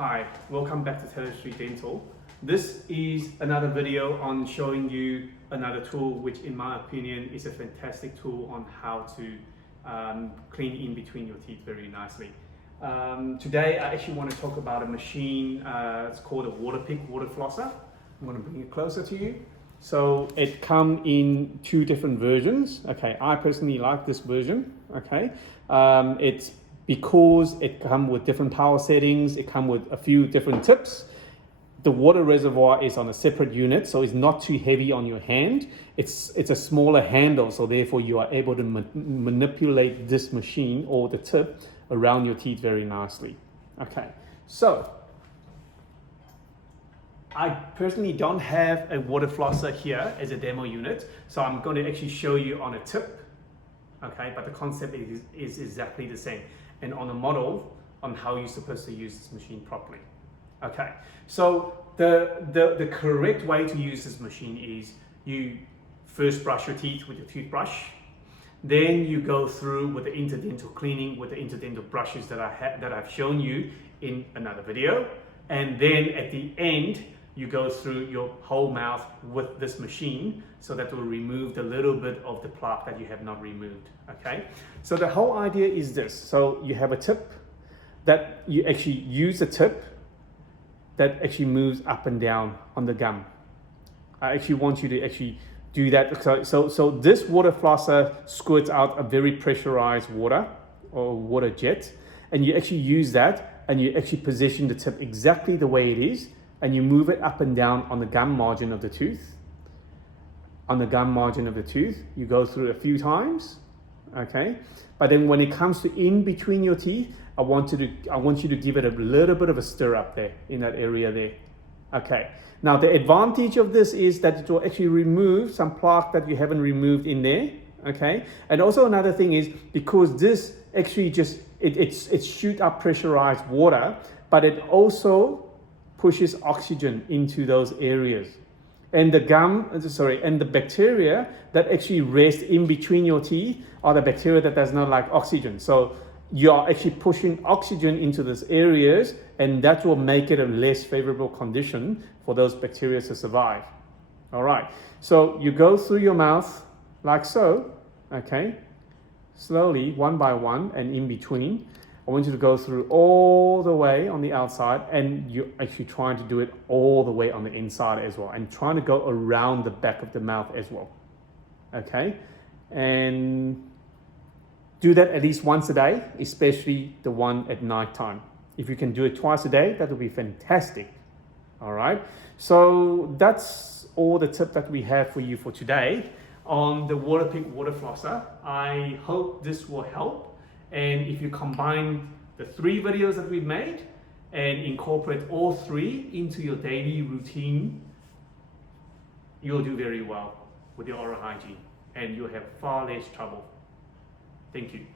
Hi, welcome back to Taylor Street Dental. This is another video on showing you another tool which in my opinion is a fantastic tool on how to clean in between your teeth very nicely. Today I actually want to talk about a machine, it's called a Waterpik water flosser. I'm going to bring it closer to you. So it comes in two different versions. Okay, I personally like this version. Okay, it's because it comes with different power settings, it comes with a few different tips. The water reservoir is on a separate unit, so it's not too heavy on your hand. It's a smaller handle, so therefore you are able to manipulate this machine or the tip around your teeth very nicely. Okay, so I personally don't have a water flosser here as a demo unit, so I'm going to actually show you on a tip. Okay, but the concept is exactly the same, and on a model on how you're supposed to use this machine properly. Okay, so the correct way to use this machine is you first brush your teeth with your toothbrush, then you go through with the interdental cleaning with the interdental brushes that I've shown you in another video, and then at the end you go through your whole mouth with this machine, so that will remove the little bit of the plaque that you have not removed. Okay, so the whole idea is this. So you have a tip that you actually use a tip that actually moves up and down on the gum. I actually want you to actually do that. So this water flosser squirts out a very pressurized water or water jet, and you actually use that and you actually position the tip exactly the way it is, and you move it up and down on the gum margin of the tooth. On the gum margin of the tooth, you go through a few times, okay? But then when it comes to in between your teeth, I want you to give it a little bit of a stir up there, in that area there. Okay, now the advantage of this is that it will actually remove some plaque that you haven't removed in there, okay? And also another thing is, because this actually just, it shoot up pressurized water, but it also pushes oxygen into those areas. And the and the bacteria that actually rest in between your teeth are the bacteria that does not like oxygen. So you are actually pushing oxygen into those areas, and that will make it a less favorable condition for those bacteria to survive. All right, so you go through your mouth like so, okay? Slowly, one by one, and in between. I want you to go through all the way on the outside, and you're actually trying to do it all the way on the inside as well, and trying to go around the back of the mouth as well. Okay, and do that at least once a day, especially the one at night time. If you can do it twice a day, that would be fantastic. All right, so that's all the tip that we have for you for today on the Waterpik water flosser. I hope this will help. And if you combine the 3 videos that we've made and incorporate all 3 into your daily routine, you'll do very well with your oral hygiene, and you'll have far less trouble. Thank you.